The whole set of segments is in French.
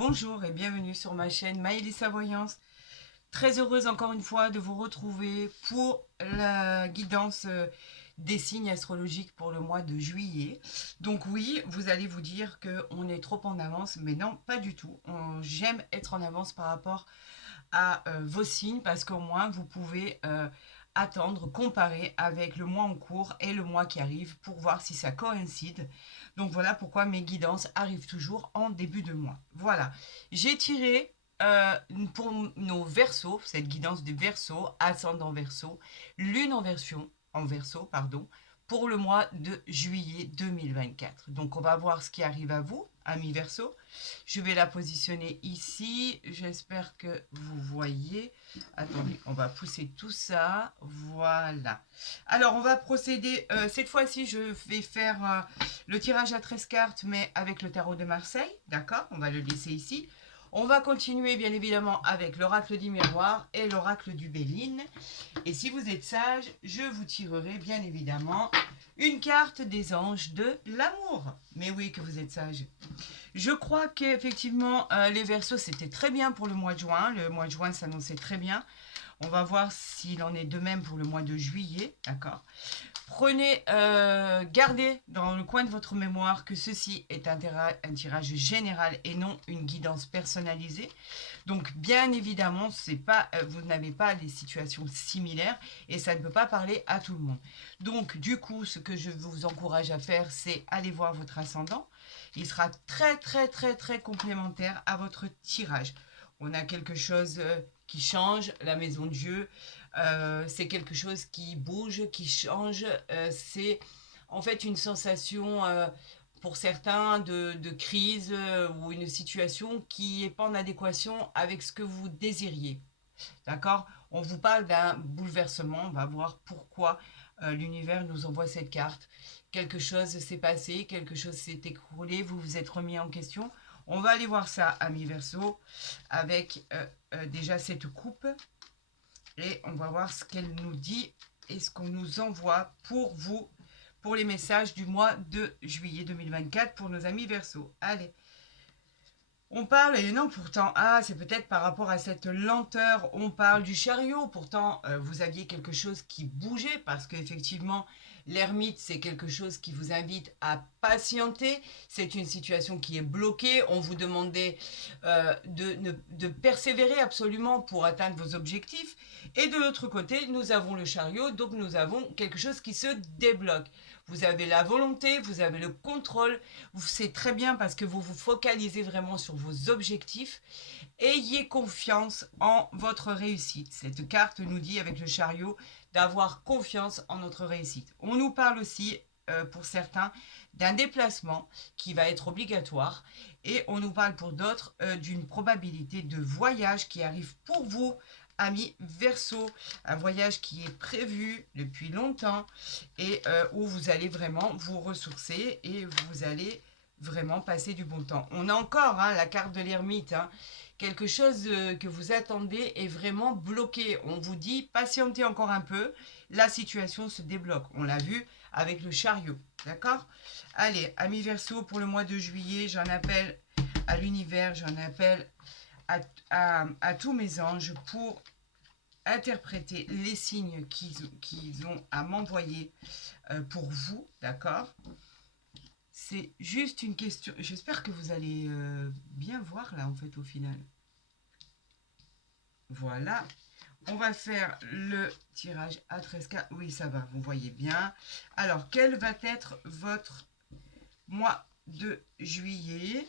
Bonjour et bienvenue sur ma chaîne Maëlys Voyance. Très heureuse encore une fois de vous retrouver pour la guidance des signes astrologiques pour le mois de juillet. Donc oui, vous allez vous dire qu'on est trop en avance, mais non, pas du tout. J'aime être en avance par rapport à vos signes parce qu'au moins vous pouvez attendre, comparer avec le mois en cours et le mois qui arrive pour voir si ça coïncide. Donc voilà pourquoi mes guidances arrivent toujours en début de mois. Voilà, j'ai tiré pour nos versos, cette guidance des versos, ascendant verso, lune en verso, pardon, pour le mois de juillet 2024. Donc on va voir ce qui arrive à vous, amis verso. Je vais la positionner ici. J'espère que vous voyez. Attendez, on va pousser tout ça. Voilà. Alors, on va procéder. Cette fois-ci, je vais faire le tirage à 13 cartes, mais avec le tarot de Marseille. D'accord? On va le laisser ici. On va continuer, bien évidemment, avec l'oracle du miroir et l'oracle du Béline. Et si vous êtes sage, je vous tirerai, bien évidemment, une carte des anges de l'amour. Mais oui, que vous êtes sage. Je crois qu'effectivement, les Verseaux, c'était très bien pour le mois de juin. Le mois de juin s'annonçait très bien. On va voir s'il en est de même pour le mois de juillet. D'accord. Prenez, gardez dans le coin de votre mémoire que ceci est un tirage général et non une guidance personnalisée. Donc, bien évidemment, vous n'avez pas des situations similaires et ça ne peut pas parler à tout le monde. Donc, du coup, ce que je vous encourage à faire, c'est aller voir votre ascendant. Il sera très, très, très, très complémentaire à votre tirage. On a quelque chose qui change, la maison de Dieu. C'est quelque chose qui bouge, qui change. C'est en fait une sensation pour certains de crise ou une situation qui n'est pas en adéquation avec ce que vous désiriez. D'accord? On vous parle d'un bouleversement. On va voir pourquoi l'univers nous envoie cette carte. Quelque chose s'est passé, quelque chose s'est écroulé, vous vous êtes remis en question. On va aller voir ça, amis Verseau, avec déjà cette coupe. Et on va voir ce qu'elle nous dit et ce qu'on nous envoie pour vous, pour les messages du mois de juillet 2024 pour nos amis Verseau. Allez. On parle, et non pourtant, c'est peut-être par rapport à cette lenteur, on parle du chariot, pourtant vous aviez quelque chose qui bougeait, parce qu'effectivement, l'ermite, c'est quelque chose qui vous invite à patienter, c'est une situation qui est bloquée, on vous demandait de persévérer absolument pour atteindre vos objectifs, et de l'autre côté, nous avons le chariot, donc nous avons quelque chose qui se débloque. Vous avez la volonté, vous avez le contrôle, c'est très bien parce que vous vous focalisez vraiment sur vos objectifs. Ayez confiance en votre réussite. Cette carte nous dit avec le chariot d'avoir confiance en notre réussite. On nous parle aussi, pour certains, d'un déplacement qui va être obligatoire et on nous parle pour d'autres d'une probabilité de voyage qui arrive pour vous, amis Verseau, un voyage qui est prévu depuis longtemps et où vous allez vraiment vous ressourcer et vous allez vraiment passer du bon temps. On a encore la carte de l'ermite, quelque chose que vous attendez est vraiment bloqué. On vous dit patientez encore un peu, la situation se débloque. On l'a vu avec le chariot, d'accord? Allez, amis Verseau, pour le mois de juillet, j'en appelle à l'univers, j'en appelle à tous mes anges pour interpréter les signes qu'ils ont à m'envoyer pour vous, d'accord? C'est juste une question. J'espère que vous allez bien voir là en fait au final. Voilà. On va faire le tirage à 13 cartes. Oui, ça va, vous voyez bien. Alors, quel va être votre mois de juillet?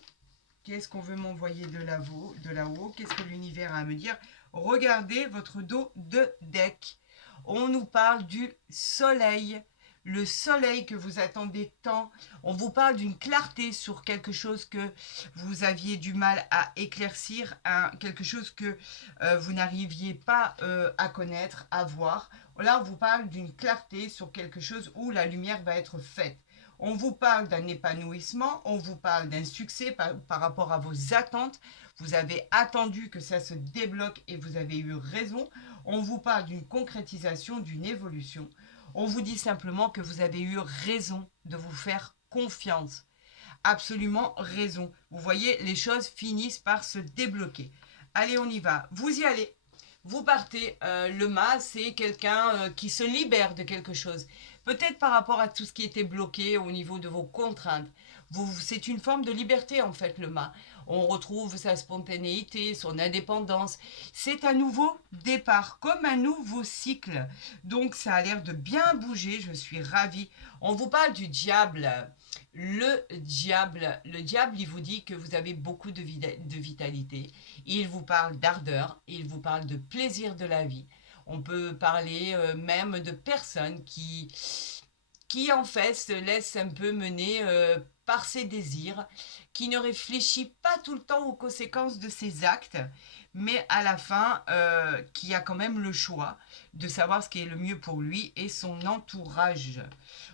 Qu'est-ce qu'on veut m'envoyer de là-haut? Qu'est-ce que l'univers a à me dire? Regardez votre dos de deck. On nous parle du soleil. Le soleil que vous attendez tant. On vous parle d'une clarté sur quelque chose que vous aviez du mal à éclaircir, quelque chose que vous n'arriviez pas à connaître, à voir. Là, on vous parle d'une clarté sur quelque chose où la lumière va être faite. On vous parle d'un épanouissement, on vous parle d'un succès par rapport à vos attentes. Vous avez attendu que ça se débloque et vous avez eu raison. On vous parle d'une concrétisation, d'une évolution. On vous dit simplement que vous avez eu raison de vous faire confiance. absolument raison. Vous voyez, les choses finissent par se débloquer. Allez, on y va. Vous y allez. Vous partez. Le mât, c'est quelqu'un qui se libère de quelque chose. Peut-être par rapport à tout ce qui était bloqué au niveau de vos contraintes. C'est une forme de liberté, en fait, le mât. On retrouve sa spontanéité, son indépendance. C'est un nouveau départ, comme un nouveau cycle. Donc, ça a l'air de bien bouger. Je suis ravie. On vous parle du diable. Le diable, il vous dit que vous avez beaucoup de vitalité. Il vous parle d'ardeur, il vous parle de plaisir de la vie. On peut parler même de personnes qui en fait se laissent un peu mener par ses désirs, qui ne réfléchit pas tout le temps aux conséquences de ses actes, mais à la fin, qui a quand même le choix de savoir ce qui est le mieux pour lui et son entourage.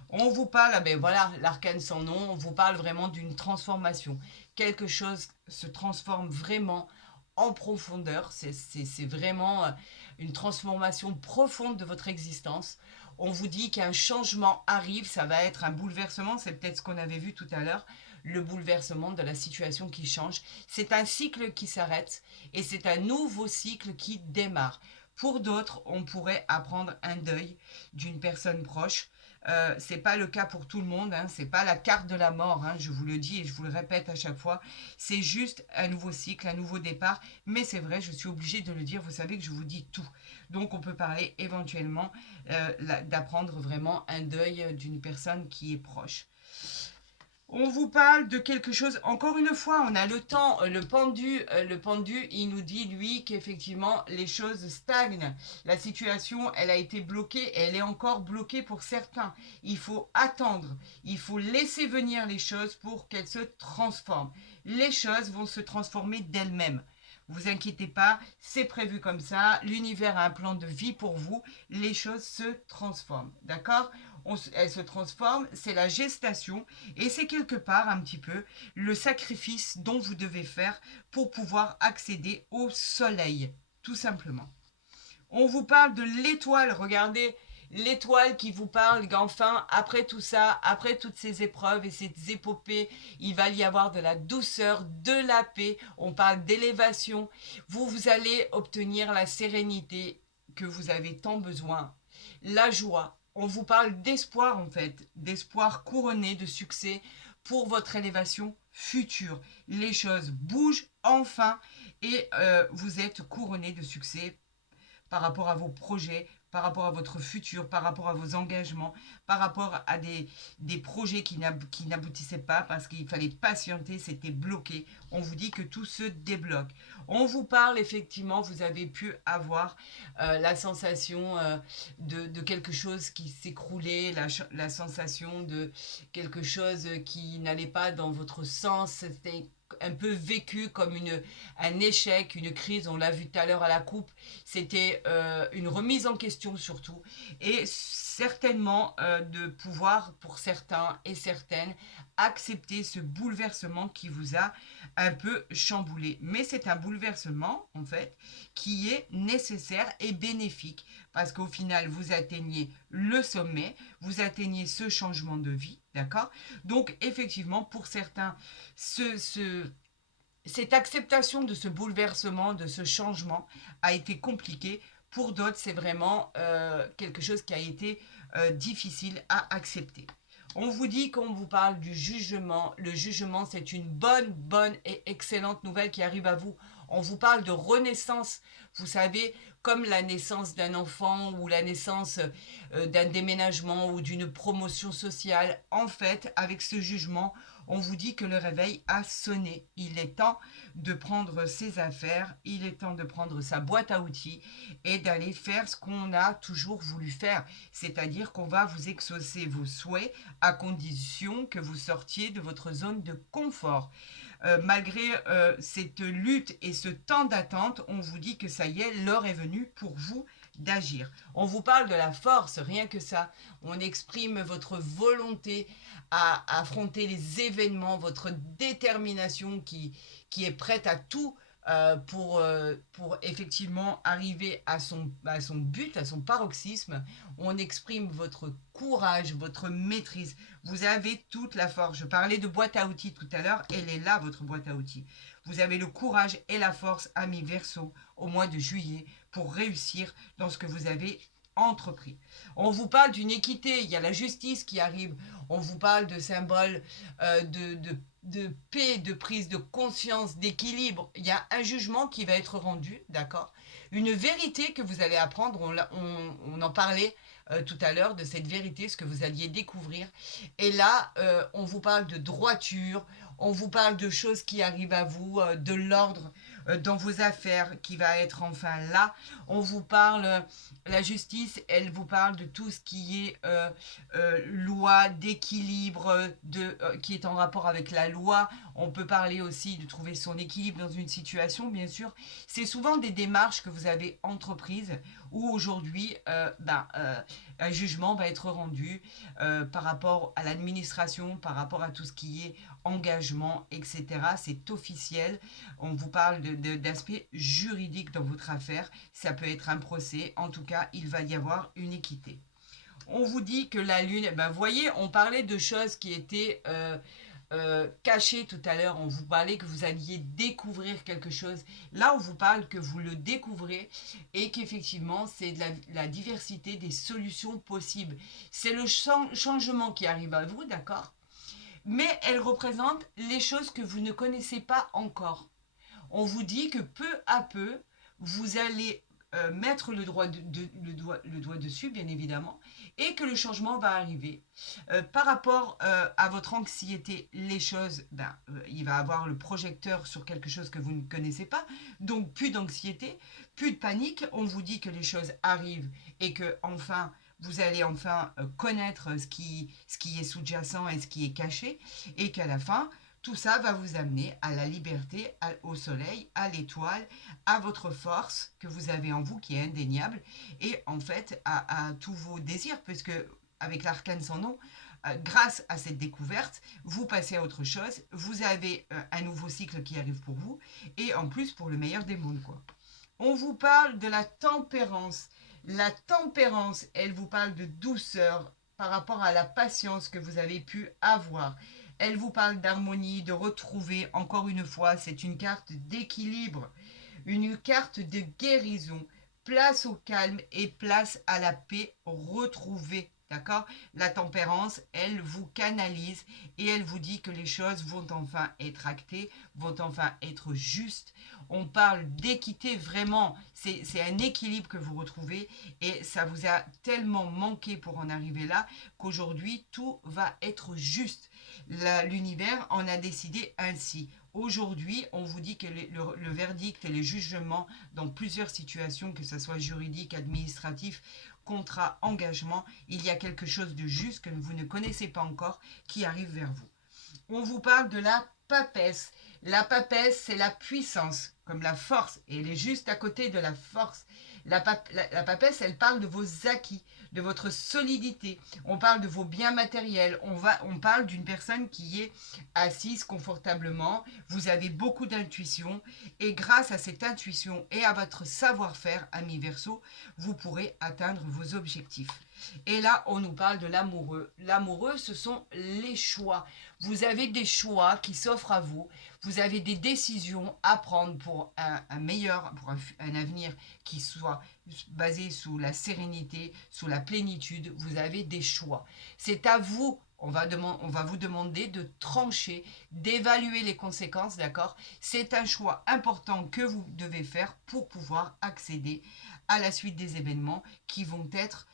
On vous parle, ah ben voilà, l'arcane sans nom, on vous parle vraiment d'une transformation. Quelque chose se transforme vraiment en profondeur. C'est vraiment une transformation profonde de votre existence. On vous dit qu'un changement arrive, ça va être un bouleversement, c'est peut-être ce qu'on avait vu tout à l'heure, le bouleversement de la situation qui change. C'est un cycle qui s'arrête et c'est un nouveau cycle qui démarre. Pour d'autres, on pourrait apprendre un deuil d'une personne proche. C'est pas le cas pour tout le monde, hein, c'est pas la carte de la mort, hein, je vous le dis et je vous le répète à chaque fois. C'est juste un nouveau cycle, un nouveau départ. Mais c'est vrai, je suis obligée de le dire, vous savez que je vous dis tout. Donc on peut parler éventuellement d'apprendre vraiment un deuil d'une personne qui est proche. On vous parle de quelque chose, encore une fois, on a le temps, le pendu, il nous dit, lui, qu'effectivement, les choses stagnent. La situation, elle a été bloquée, elle est encore bloquée pour certains. Il faut attendre, il faut laisser venir les choses pour qu'elles se transforment. Les choses vont se transformer d'elles-mêmes. Vous inquiétez pas, c'est prévu comme ça, l'univers a un plan de vie pour vous, les choses se transforment, d'accord? Elles se transforment, c'est la gestation et c'est quelque part un petit peu le sacrifice dont vous devez faire pour pouvoir accéder au soleil, tout simplement. On vous parle de l'étoile, regardez, l'étoile qui vous parle qu'enfin, après tout ça, après toutes ces épreuves et ces épopées, il va y avoir de la douceur, de la paix, on parle d'élévation, vous allez obtenir la sérénité que vous avez tant besoin, la joie. On vous parle d'espoir en fait, d'espoir couronné de succès pour votre élévation future. Les choses bougent enfin et vous êtes couronné de succès par rapport à vos projets, par rapport à votre futur, par rapport à vos engagements, par rapport à des projets qui n'aboutissaient pas parce qu'il fallait patienter, c'était bloqué. On vous dit que tout se débloque. On vous parle effectivement, vous avez pu avoir la sensation de quelque chose qui s'écroulait, la sensation de quelque chose qui n'allait pas dans votre sens. C'était un peu vécu comme un échec, une crise, on l'a vu tout à l'heure à la coupe, c'était une remise en question surtout, et certainement de pouvoir pour certains et certaines accepter ce bouleversement qui vous a un peu chamboulé. Mais c'est un bouleversement en fait qui est nécessaire et bénéfique parce qu'au final vous atteignez le sommet, vous atteignez ce changement de vie, d'accord? Donc effectivement pour certains cette acceptation de ce bouleversement, de ce changement a été compliquée. Pour d'autres, c'est vraiment quelque chose qui a été difficile à accepter. On vous dit qu'on vous parle du jugement. Le jugement, c'est une bonne et excellente nouvelle qui arrive à vous. On vous parle de renaissance. Vous savez, comme la naissance d'un enfant ou la naissance d'un déménagement ou d'une promotion sociale. En fait, avec ce jugement, on vous dit que le réveil a sonné. Il est temps de prendre ses affaires, il est temps de prendre sa boîte à outils et d'aller faire ce qu'on a toujours voulu faire. C'est-à-dire qu'on va vous exaucer vos souhaits à condition que vous sortiez de votre zone de confort. Malgré cette lutte et ce temps d'attente, on vous dit que ça y est, l'heure est venue pour vous d'agir. On vous parle de la force, rien que ça. On exprime votre volonté à affronter les événements, votre détermination qui est prête à tout pour effectivement arriver à son but, à son paroxysme. On exprime votre courage, votre maîtrise. Vous avez toute la force. Je parlais de boîte à outils tout à l'heure. Elle est là, votre boîte à outils. Vous avez le courage et la force, amis Verseau, au mois de juillet, pour réussir dans ce que vous avez entrepris. On vous parle d'une équité, il y a la justice qui arrive, on vous parle de symboles de paix, de prise de conscience, d'équilibre. Il y a un jugement qui va être rendu, d'accord? Une vérité que vous allez apprendre, on en parlait tout à l'heure de cette vérité, ce que vous alliez découvrir. Et là, on vous parle de droiture, on vous parle de choses qui arrivent à vous, de l'ordre dans vos affaires qui va être enfin là. On vous parle, la justice, elle vous parle de tout ce qui est loi, d'équilibre, qui est en rapport avec la loi. On peut parler aussi de trouver son équilibre dans une situation, bien sûr. C'est souvent des démarches que vous avez entreprises où aujourd'hui, un jugement va être rendu par rapport à l'administration, par rapport à tout ce qui est engagement, etc. C'est officiel. On vous parle d'aspect juridique dans votre affaire. Ça peut être un procès. En tout cas, il va y avoir une équité. On vous dit que la lune, vous voyez, on parlait de choses qui étaient cachées tout à l'heure. On vous parlait que vous alliez découvrir quelque chose. Là, on vous parle que vous le découvrez et qu'effectivement, c'est de la diversité des solutions possibles. C'est le changement qui arrive à vous, d'accord? Mais elle représente les choses que vous ne connaissez pas encore. On vous dit que peu à peu, vous allez mettre le doigt dessus, bien évidemment, et que le changement va arriver. Par rapport à votre anxiété, les choses, il va avoir le projecteur sur quelque chose que vous ne connaissez pas, donc plus d'anxiété, plus de panique. On vous dit que les choses arrivent et que enfin vous allez enfin connaître ce qui est sous-jacent et ce qui est caché, et qu'à la fin, tout ça va vous amener à la liberté, au soleil, à l'étoile, à votre force que vous avez en vous qui est indéniable, et en fait à tous vos désirs, puisque avec l'arcane sans nom, grâce à cette découverte, vous passez à autre chose, vous avez un nouveau cycle qui arrive pour vous, et en plus pour le meilleur des mondes, quoi. On vous parle de la tempérance. La tempérance, elle vous parle de douceur par rapport à la patience que vous avez pu avoir. Elle vous parle d'harmonie, de retrouver, encore une fois, c'est une carte d'équilibre, une carte de guérison. Place au calme et place à la paix retrouvée. D'accord? La tempérance, elle vous canalise et elle vous dit que les choses vont enfin être actées, vont enfin être justes. On parle d'équité vraiment, c'est un équilibre que vous retrouvez et ça vous a tellement manqué pour en arriver là qu'aujourd'hui tout va être juste. L'univers en a décidé ainsi. Aujourd'hui, on vous dit que le verdict et les jugements dans plusieurs situations, que ce soit juridique, administratif, contrat, engagement, il y a quelque chose de juste que vous ne connaissez pas encore qui arrive vers vous. On vous parle de la papesse. La papesse, c'est la puissance, comme la force, et elle est juste à côté de la force. La papesse, elle parle de vos acquis, de votre solidité. On parle de vos biens matériels. On parle d'une personne qui est assise confortablement. Vous avez beaucoup d'intuition. Et grâce à cette intuition et à votre savoir-faire, ami Verseau, vous pourrez atteindre vos objectifs. Et là, on nous parle de l'amoureux. L'amoureux, ce sont les choix. Vous avez des choix qui s'offrent à vous. Vous avez des décisions à prendre pour un meilleur, pour un avenir qui soit basé sous la sérénité, sous la plénitude. Vous avez des choix. C'est à vous. On va vous demander de trancher, d'évaluer les conséquences, d'accord? C'est un choix important que vous devez faire pour pouvoir accéder à la suite des événements qui vont être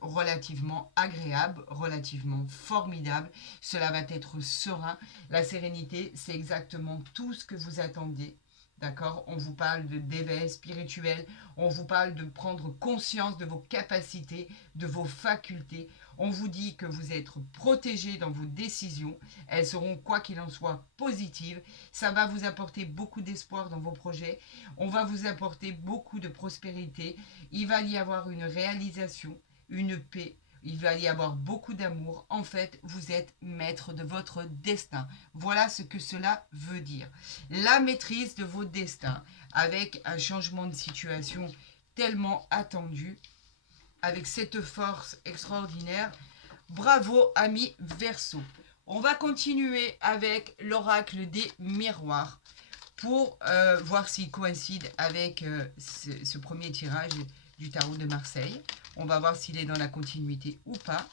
relativement agréable, relativement formidable. Cela va être serein. La sérénité, c'est exactement tout ce que vous attendez. D'accord? On vous parle d'éveil spirituel, on vous parle de prendre conscience de vos capacités, de vos facultés. On vous dit que vous êtes protégé dans vos décisions. Elles seront, quoi qu'il en soit, positives. Ça va vous apporter beaucoup d'espoir dans vos projets. On va vous apporter beaucoup de prospérité. Il va y avoir une réalisation, une paix. il va y avoir beaucoup d'amour. En fait, vous êtes maître de votre destin. Voilà ce que cela veut dire. La maîtrise de votre destin avec un changement de situation tellement attendu, avec cette force extraordinaire. Bravo, amis Verseau. On va continuer avec l'oracle des miroirs pour voir s'il coïncide avec ce premier tirage du tarot de Marseille. On va voir s'il est dans la continuité ou pas.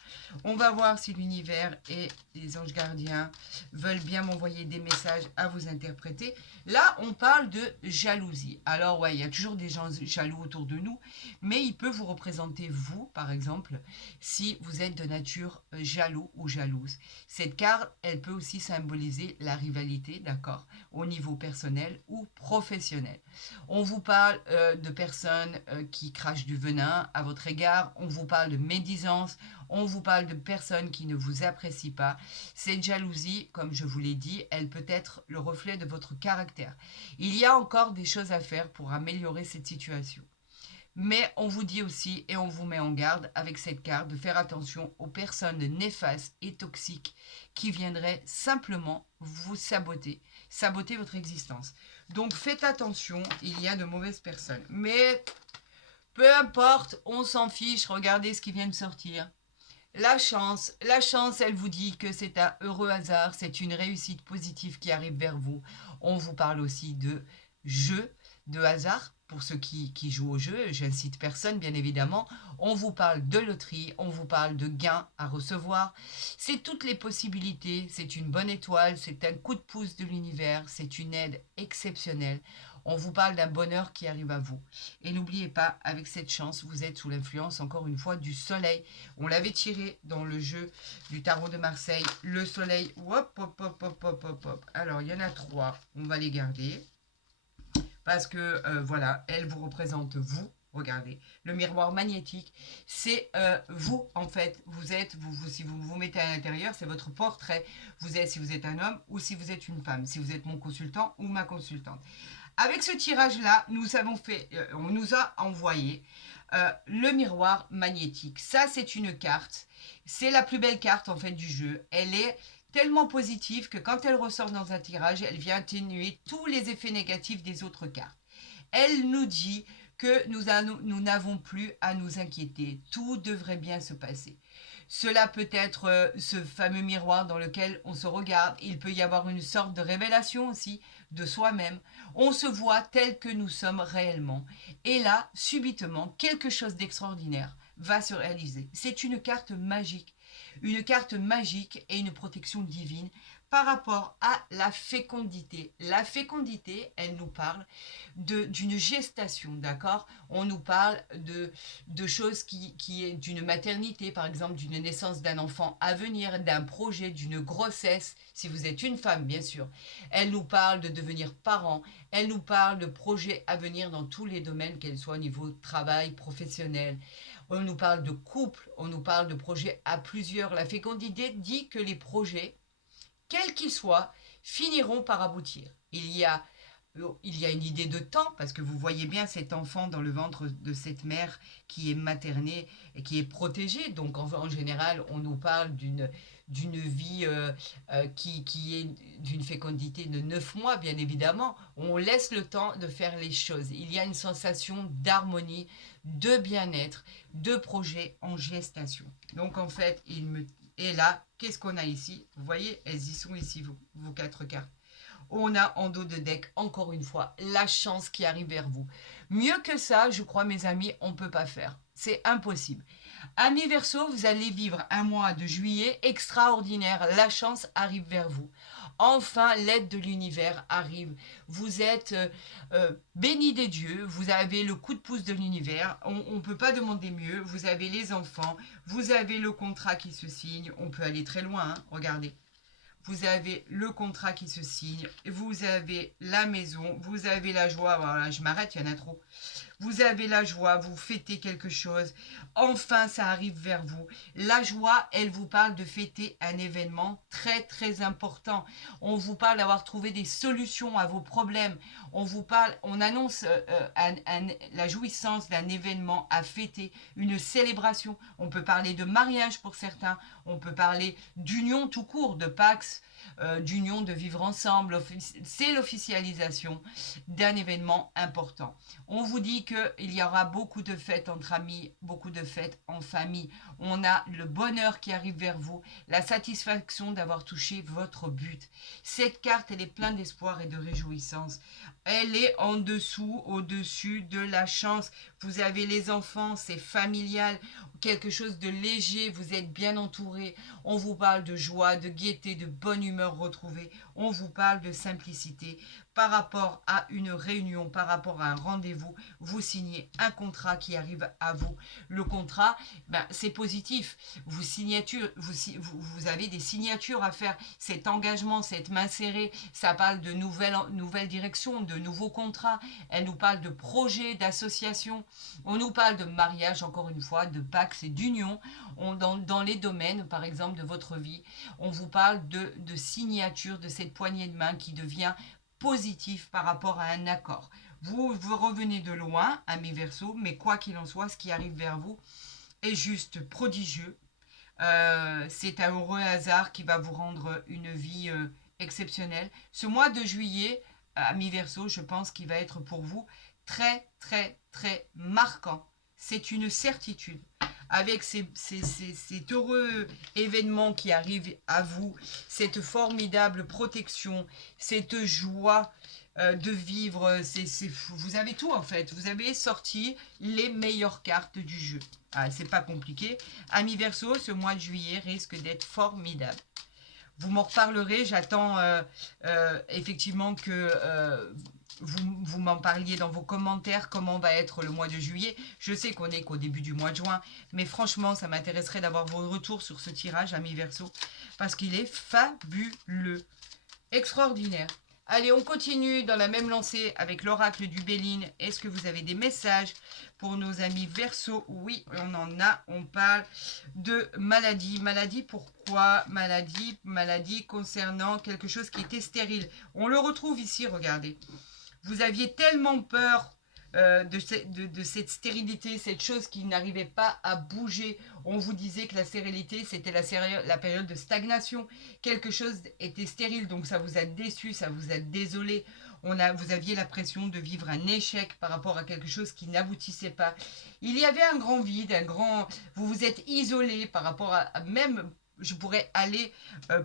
On va voir si l'univers et les anges gardiens veulent bien m'envoyer des messages à vous interpréter. Là, on parle de jalousie. Alors, ouais, il y a toujours des gens jaloux autour de nous, mais il peut vous représenter, vous, par exemple, si vous êtes de nature jaloux ou jalouse. Cette carte, elle peut aussi symboliser la rivalité, d'accord, au niveau personnel ou professionnel. On vous parle de personnes qui crachent du venin à votre égard. On vous parle de médisance, on vous parle de personnes qui ne vous apprécient pas. Cette jalousie, comme je vous l'ai dit, elle peut être le reflet de votre caractère. Il y a encore des choses à faire pour améliorer cette situation. Mais on vous dit aussi, et on vous met en garde avec cette carte, de faire attention aux personnes néfastes et toxiques qui viendraient simplement vous saboter votre existence. Donc faites attention, il y a de mauvaises personnes. Mais peu importe, on s'en fiche, regardez ce qui vient de sortir. La chance, elle vous dit que c'est un heureux hasard, c'est une réussite positive qui arrive vers vous. On vous parle aussi de jeu, de hasard, pour ceux qui jouent au jeu, j'incite personne bien évidemment. On vous parle de loterie, on vous parle de gains à recevoir. C'est toutes les possibilités, c'est une bonne étoile, c'est un coup de pouce de l'univers, c'est une aide exceptionnelle. On vous parle d'un bonheur qui arrive à vous. Et n'oubliez pas, avec cette chance, vous êtes sous l'influence, encore une fois, du soleil. On l'avait tiré dans le jeu du tarot de Marseille. Le soleil, hop, hop, hop, hop, hop, hop, hop. Alors, il y en a 3. On va les garder. Parce que, voilà, elle vous représente vous. Regardez, le miroir magnétique, c'est vous, en fait. Vous êtes, si vous vous mettez à l'intérieur, c'est votre portrait. Vous êtes, si vous êtes un homme ou si vous êtes une femme. Si vous êtes mon consultant ou ma consultante. Avec ce tirage-là, on nous a envoyé le miroir magnétique. Ça, c'est une carte. C'est la plus belle carte, en fait, du jeu. Elle est tellement positive que quand elle ressort dans un tirage, elle vient atténuer tous les effets négatifs des autres cartes. Elle nous dit que nous n'avons plus à nous inquiéter. Tout devrait bien se passer. Cela peut être ce fameux miroir dans lequel on se regarde. Il peut y avoir une sorte de révélation aussi de soi-même. On se voit tel que nous sommes réellement. Et là, subitement, quelque chose d'extraordinaire va se réaliser. C'est une carte magique. Une carte magique et une protection divine par rapport à la fécondité. La fécondité, elle nous parle d'une gestation, d'accord? On nous parle de choses qui est d'une maternité, par exemple, d'une naissance d'un enfant à venir, d'un projet, d'une grossesse, si vous êtes une femme, bien sûr. Elle nous parle de devenir parent, elle nous parle de projets à venir dans tous les domaines, qu'elles soient au niveau de travail, professionnel. On nous parle de couple, on nous parle de projets à plusieurs. La fécondité dit que les projets, quels qu'ils soient, finiront par aboutir. Il y a une idée de temps, parce que vous voyez bien cet enfant dans le ventre de cette mère qui est maternée et qui est protégée. Donc en général, on nous parle d'une vie qui est d'une fécondité de 9 mois, bien évidemment. On laisse le temps de faire les choses. Il y a une sensation d'harmonie, de bien-être, de projet en gestation. Donc en fait, et là, qu'est-ce qu'on a ici? Vous voyez, elles y sont ici, vos 4 cartes. On a en dos de deck, encore une fois, la chance qui arrive vers vous. Mieux que ça, je crois, mes amis, on ne peut pas faire. C'est impossible. Amis Verseau, vous allez vivre un mois de juillet extraordinaire. La chance arrive vers vous. Enfin, l'aide de l'univers arrive. Vous êtes bénis des dieux. Vous avez le coup de pouce de l'univers. On ne peut pas demander mieux. Vous avez les enfants. Vous avez le contrat qui se signe. On peut aller très loin, hein. Regardez. Vous avez le contrat qui se signe, vous avez la maison, vous avez la joie, voilà, je m'arrête, il y en a trop. vous avez la joie, vous fêtez quelque chose, enfin ça arrive vers vous. La joie, elle vous parle de fêter un événement très très important. On vous parle d'avoir trouvé des solutions à vos problèmes. On vous parle, on annonce la jouissance d'un événement à fêter, une célébration. On peut parler de mariage pour certains, on peut parler d'union tout court, de Pax, d'union, de vivre ensemble. C'est l'officialisation d'un événement important. On vous dit qu'il y aura beaucoup de fêtes entre amis, beaucoup de fêtes en famille. On a le bonheur qui arrive vers vous, la satisfaction d'avoir touché votre but. Cette carte, elle est pleine d'espoir et de réjouissance. Elle est en dessous, au-dessus de la chance. Vous avez les enfants, c'est familial, quelque chose de léger, vous êtes bien entouré. On vous parle de joie, de gaieté, de bonne humeur retrouvée. On vous parle de simplicité. Par rapport à une réunion, par rapport à un rendez-vous, vous signez un contrat qui arrive à vous. Le contrat, c'est positif. Vous avez des signatures à faire. Cet engagement, cette main serrée, ça parle de nouvelles directions, de nouveaux contrats. Elle nous parle de projets, d'associations. On nous parle de mariage, encore une fois, de pax et d'union. Dans les domaines, par exemple, de votre vie, on vous parle de signature, de cette poignée de main qui devient positif par rapport à un accord. Vous revenez de loin, amis Verseau, mais quoi qu'il en soit, ce qui arrive vers vous est juste prodigieux. C'est un heureux hasard qui va vous rendre une vie exceptionnelle. Ce mois de juillet, amis Verseau, je pense qu'il va être pour vous très, très, très marquant. C'est une certitude. Avec cet heureux événement qui arrive à vous, cette formidable protection, cette joie de vivre, vous avez tout en fait. Vous avez sorti les meilleures cartes du jeu. Ah, c'est pas compliqué. Amis Verseau, ce mois de juillet risque d'être formidable. Vous m'en reparlerez, j'attends effectivement que vous m'en parliez dans vos commentaires, comment va être le mois de juillet. Je sais qu'on n'est qu'au début du mois de juin, mais franchement, ça m'intéresserait d'avoir vos retours sur ce tirage, amis Verseau, parce qu'il est fabuleux, extraordinaire. Allez, on continue dans la même lancée avec l'oracle du Béline. Est-ce que vous avez des messages pour nos amis Verseau? Oui, on en a. On parle de maladie. Maladie, pourquoi? Maladie concernant quelque chose qui était stérile. On le retrouve ici, regardez. Vous aviez tellement peur de cette stérilité, cette chose qui n'arrivait pas à bouger. On vous disait que la stérilité, c'était la période de stagnation. Quelque chose était stérile, donc ça vous a déçu, ça vous a désolé. Vous aviez l'impression de vivre un échec par rapport à quelque chose qui n'aboutissait pas. Il y avait un grand vide, vous vous êtes isolé par rapport à même... Je pourrais aller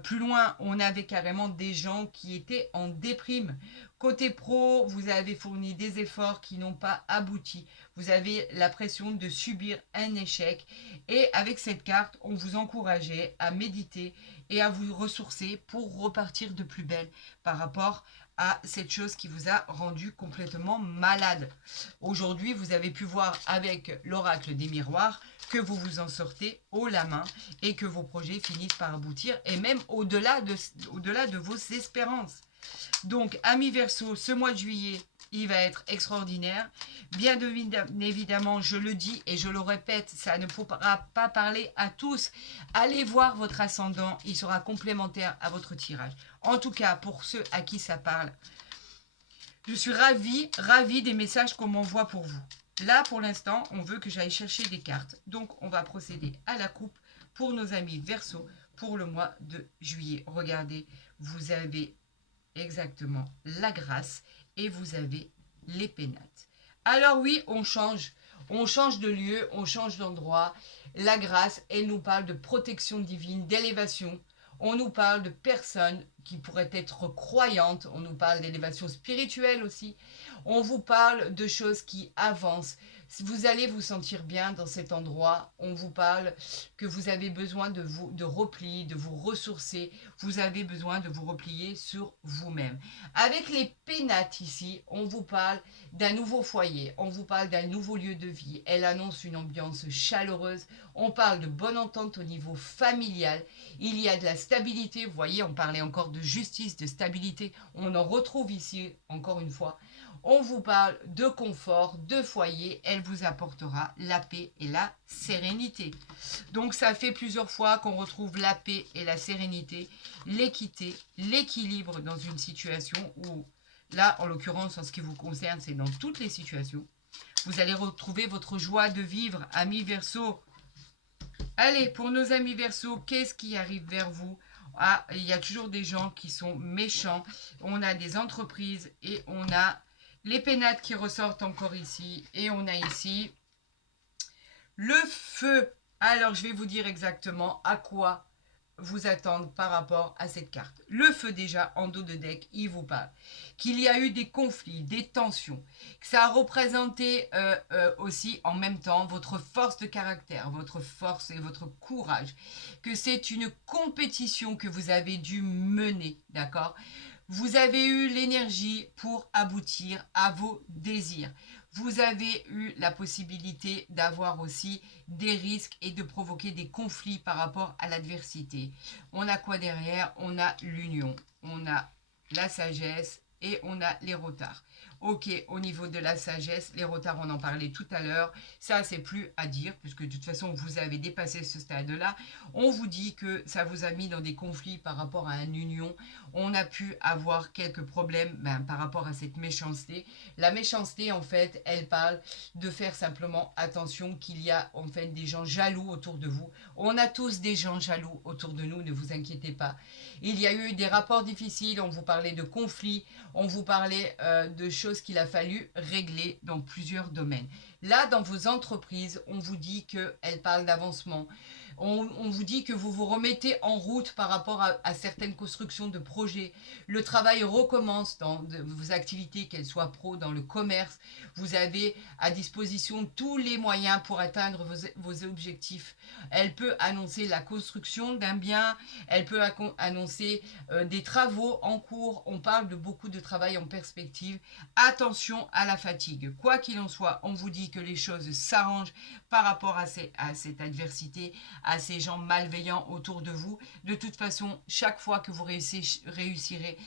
plus loin. On avait carrément des gens qui étaient en déprime. Côté pro, vous avez fourni des efforts qui n'ont pas abouti. Vous avez l'impression de subir un échec. Et avec cette carte, on vous encourageait à méditer et à vous ressourcer pour repartir de plus belle par rapport à cette chose qui vous a rendu complètement malade. Aujourd'hui, vous avez pu voir avec l'oracle des miroirs que vous vous en sortez haut la main et que vos projets finissent par aboutir et même au-delà de vos espérances. Donc, amis Verseau, ce mois de juillet, il va être extraordinaire. Bien évidemment, je le dis et je le répète, ça ne pourra pas parler à tous. Allez voir votre ascendant, il sera complémentaire à votre tirage. En tout cas, pour ceux à qui ça parle, je suis ravie des messages qu'on m'envoie pour vous. Là, pour l'instant, on veut que j'aille chercher des cartes. Donc, on va procéder à la coupe pour nos amis Verseau pour le mois de juillet. Regardez, vous avez exactement la grâce et vous avez les pénates. Alors oui, on change de lieu, on change d'endroit. La grâce, elle nous parle de protection divine, d'élévation. On nous parle de personnes qui pourraient être croyantes. On nous parle d'élévation spirituelle aussi. On vous parle de choses qui avancent. Vous allez vous sentir bien dans cet endroit. On vous parle que vous avez besoin de repli, de vous ressourcer. Vous avez besoin de vous replier sur vous-même. Avec les pénates ici, on vous parle d'un nouveau foyer. On vous parle d'un nouveau lieu de vie. Elle annonce une ambiance chaleureuse. On parle de bonne entente au niveau familial. Il y a de la stabilité. Vous voyez, on parlait encore de justice, de stabilité. On en retrouve ici, encore une fois. On vous parle de confort, de foyer. Elle vous apportera la paix et la sérénité. Donc ça fait plusieurs fois qu'on retrouve la paix et la sérénité, l'équité, l'équilibre dans une situation où, là, en l'occurrence, en ce qui vous concerne, c'est dans toutes les situations. Vous allez retrouver votre joie de vivre, amis Verseau. Allez, pour nos amis Verseau, qu'est-ce qui arrive vers vous? Ah, il y a toujours des gens qui sont méchants. On a des entreprises et on a les pénates qui ressortent encore ici. Et on a ici le feu. Alors, je vais vous dire exactement à quoi vous attendre par rapport à cette carte. Le feu, déjà, en dos de deck, il vous parle qu'il y a eu des conflits, des tensions, que ça a représenté aussi en même temps votre force de caractère, votre force et votre courage, que c'est une compétition que vous avez dû mener, d'accord? Vous avez eu l'énergie pour aboutir à vos désirs. Vous avez eu la possibilité d'avoir aussi des risques et de provoquer des conflits par rapport à l'adversité. On a quoi derrière? On a l'union, on a la sagesse et on a les retards. Ok, au niveau de la sagesse, les retards, on en parlait tout à l'heure. Ça, c'est plus à dire, puisque de toute façon, vous avez dépassé ce stade-là. On vous dit que ça vous a mis dans des conflits par rapport à une union. On a pu avoir quelques problèmes par rapport à cette méchanceté. La méchanceté, en fait, elle parle de faire simplement attention qu'il y a en fait des gens jaloux autour de vous. On a tous des gens jaloux autour de nous, ne vous inquiétez pas. Il y a eu des rapports difficiles, on vous parlait de conflits, on vous parlait de choses qu'il a fallu régler dans plusieurs domaines. Là, dans vos entreprises, on vous dit qu'elles parlent d'avancement. On vous dit que vous vous remettez en route par rapport à certaines constructions de projets. Le travail recommence dans vos activités, qu'elles soient pro, dans le commerce. Vous avez à disposition tous les moyens pour atteindre vos objectifs. Elle peut annoncer la construction d'un bien, elle peut annoncer des travaux en cours. On parle de beaucoup de travail en perspective. Attention à la fatigue. Quoi qu'il en soit, on vous dit que les choses s'arrangent par rapport à cette adversité, à ces gens malveillants autour de vous. De toute façon, chaque fois que vous réussirez,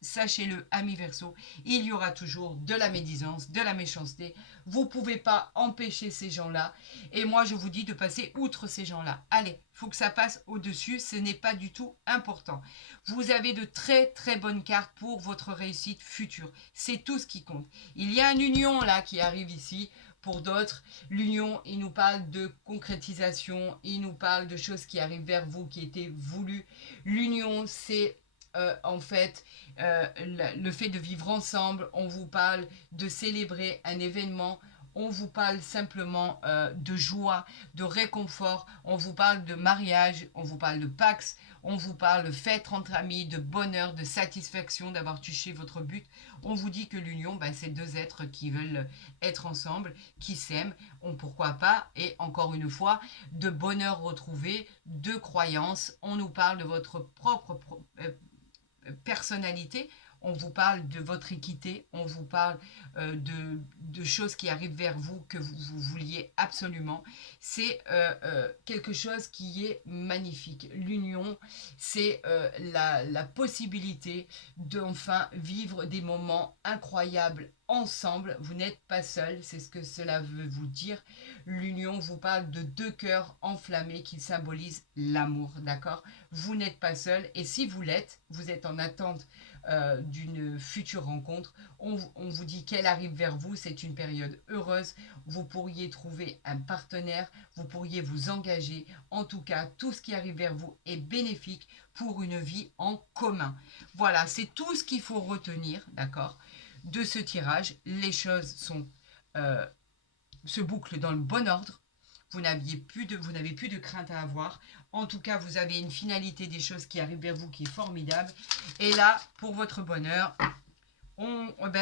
sachez-le, amis Verseau, il y aura toujours de la médisance, de la méchanceté. Vous ne pouvez pas empêcher ces gens-là. Et moi, je vous dis de passer outre ces gens-là. Allez, il faut que ça passe au-dessus. Ce n'est pas du tout important. Vous avez de très très bonnes cartes pour votre réussite future. C'est tout ce qui compte. Il y a une union là qui arrive ici. Pour d'autres, l'union, il nous parle de concrétisation, il nous parle de choses qui arrivent vers vous, qui étaient voulues. L'union, c'est en fait le fait de vivre ensemble. On vous parle de célébrer un événement. On vous parle simplement de joie, de réconfort. On vous parle de mariage, on vous parle de Pax, on vous parle de fête entre amis, de bonheur, de satisfaction d'avoir touché votre but. On vous dit que l'union, c'est deux êtres qui veulent être ensemble, qui s'aiment, pourquoi pas, et encore une fois, de bonheur retrouvé, de croyance. On nous parle de votre propre personnalité. On vous parle de votre équité, on vous parle de choses qui arrivent vers vous que vous vouliez absolument. C'est quelque chose qui est magnifique. L'union, c'est la possibilité d'enfin vivre des moments incroyables ensemble. Vous n'êtes pas seul, c'est ce que cela veut vous dire. L'union vous parle de deux cœurs enflammés qui symbolisent l'amour, d'accord? Vous n'êtes pas seul, et si vous l'êtes, vous êtes en attente d'une future rencontre. On vous dit qu'elle arrive vers vous, c'est une période heureuse, vous pourriez trouver un partenaire, vous pourriez vous engager. En tout cas, tout ce qui arrive vers vous est bénéfique pour une vie en commun. Voilà, c'est tout ce qu'il faut retenir, d'accord, de ce tirage. Les choses se bouclent dans le bon ordre. Vous n'avez plus de crainte à avoir. En tout cas, vous avez une finalité des choses qui arrivent vers vous qui est formidable. Et là, pour votre bonheur,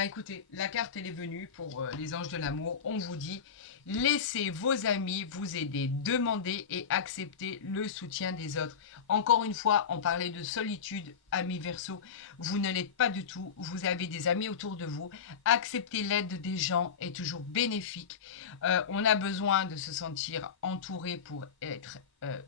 écoutez, la carte elle est venue pour les anges de l'amour. On vous dit, laissez vos amis vous aider, demandez et acceptez le soutien des autres. Encore une fois, on parlait de solitude, amis Verseau. Vous ne l'êtes pas du tout. Vous avez des amis autour de vous. Accepter l'aide des gens est toujours bénéfique. On a besoin de se sentir entouré pour être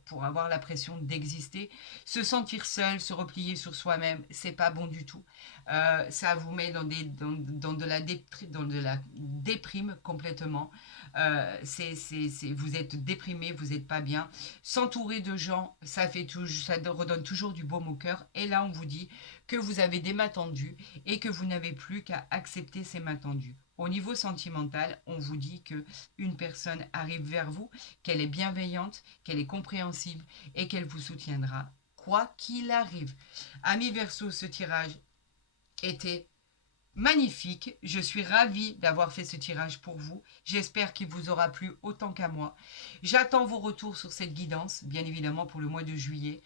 pour avoir l'impression d'exister. Se sentir seul, se replier sur soi-même, c'est pas bon du tout. Ça vous met dans de la déprime complètement. Vous êtes déprimé, vous n'êtes pas bien. S'entourer de gens, ça redonne toujours du baume au cœur. Et là, on vous dit que vous avez des mains tendues et que vous n'avez plus qu'à accepter ces mains tendues. Au niveau sentimental, on vous dit que une personne arrive vers vous, qu'elle est bienveillante, qu'elle est compréhensible et qu'elle vous soutiendra quoi qu'il arrive. Amis Verseau, ce tirage était magnifique. Je suis ravie d'avoir fait ce tirage pour vous. J'espère qu'il vous aura plu autant qu'à moi. J'attends vos retours sur cette guidance, bien évidemment pour le mois de juillet.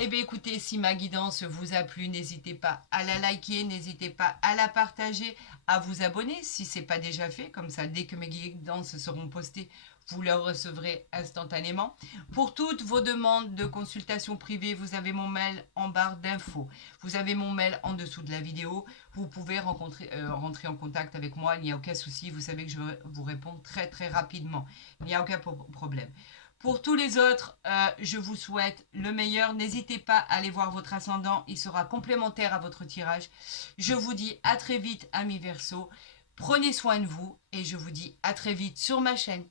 Eh bien écoutez, si ma guidance vous a plu, n'hésitez pas à la liker, n'hésitez pas à la partager, à vous abonner si ce n'est pas déjà fait. Comme ça, dès que mes guidances seront postées, vous les recevrez instantanément. Pour toutes vos demandes de consultation privée, vous avez mon mail en barre d'infos. Vous avez mon mail en dessous de la vidéo. Vous pouvez rentrer en contact avec moi, il n'y a aucun souci. Vous savez que je vous réponds très très rapidement. Il n'y a aucun problème. Pour tous les autres, je vous souhaite le meilleur. N'hésitez pas à aller voir votre ascendant. Il sera complémentaire à votre tirage. Je vous dis à très vite, amis Verseau. Prenez soin de vous et je vous dis à très vite sur ma chaîne.